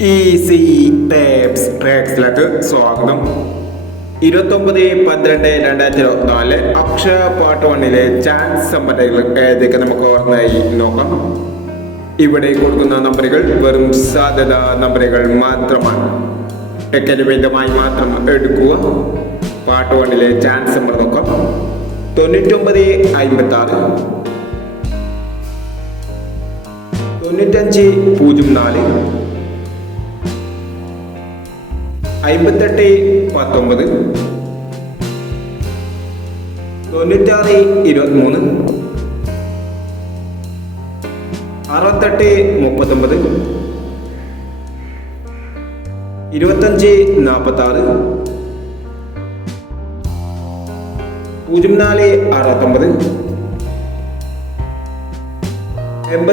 Easy tapes ട്രാക്സിലേക്ക് സ്വാഗതം. 29/12/2024 അക്ഷര part 1-ലെ chance നമ്പറുകൾ ഏതൊക്കെ നമുക്ക് ഓർമ്മയായി നോക്കാം. ഇവിടെ കൊടുക്കുന്ന നമ്പറുകൾ വെറും സാധ്യത നമ്പറുകൾ മാത്രമാണ്. ടെക്നിക്കമായി മാത്രം എടുക്കുക. പാർട്ട് 1-ലെ ചാൻസ് നമ്പർ നോക്കാം. 9956, 9504, 5819, 9623, 6839, 2546,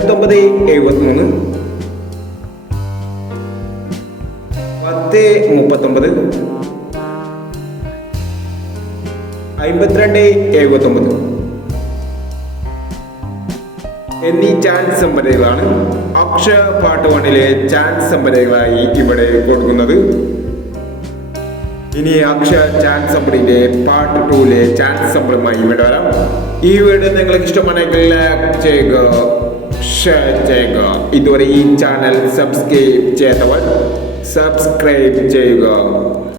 0469, 8973, 1039, 5279 എന്നീ ചാൻസ് നമ്പറുകളാണ് അക്ഷര പാർട്ട് 1-ലെ ചാൻസ് നമ്പറുകളായി ഇവിടെ കൊടുക്കുന്നത്. ഇനി അക്ഷര ചാൻസ് നമ്പറിന്റെ പാർട്ട് 2-ലെ ചാൻസ് നമ്പറുമായി ഇവിടെ വരാം. ഈ വീഡിയോ നിങ്ങൾക്ക് ഇഷ്ടമാണെങ്കിൽ ലൈക്ക് ചെയ്യുക, ഷെയർ ചെയ്യുക. ഇതുവരെ ഈ ചാനൽ സബ്സ്ക്രൈബ് ചെയ്യാത്തവർ സബ്സ്ക്രൈബ് ചെയ്യുക.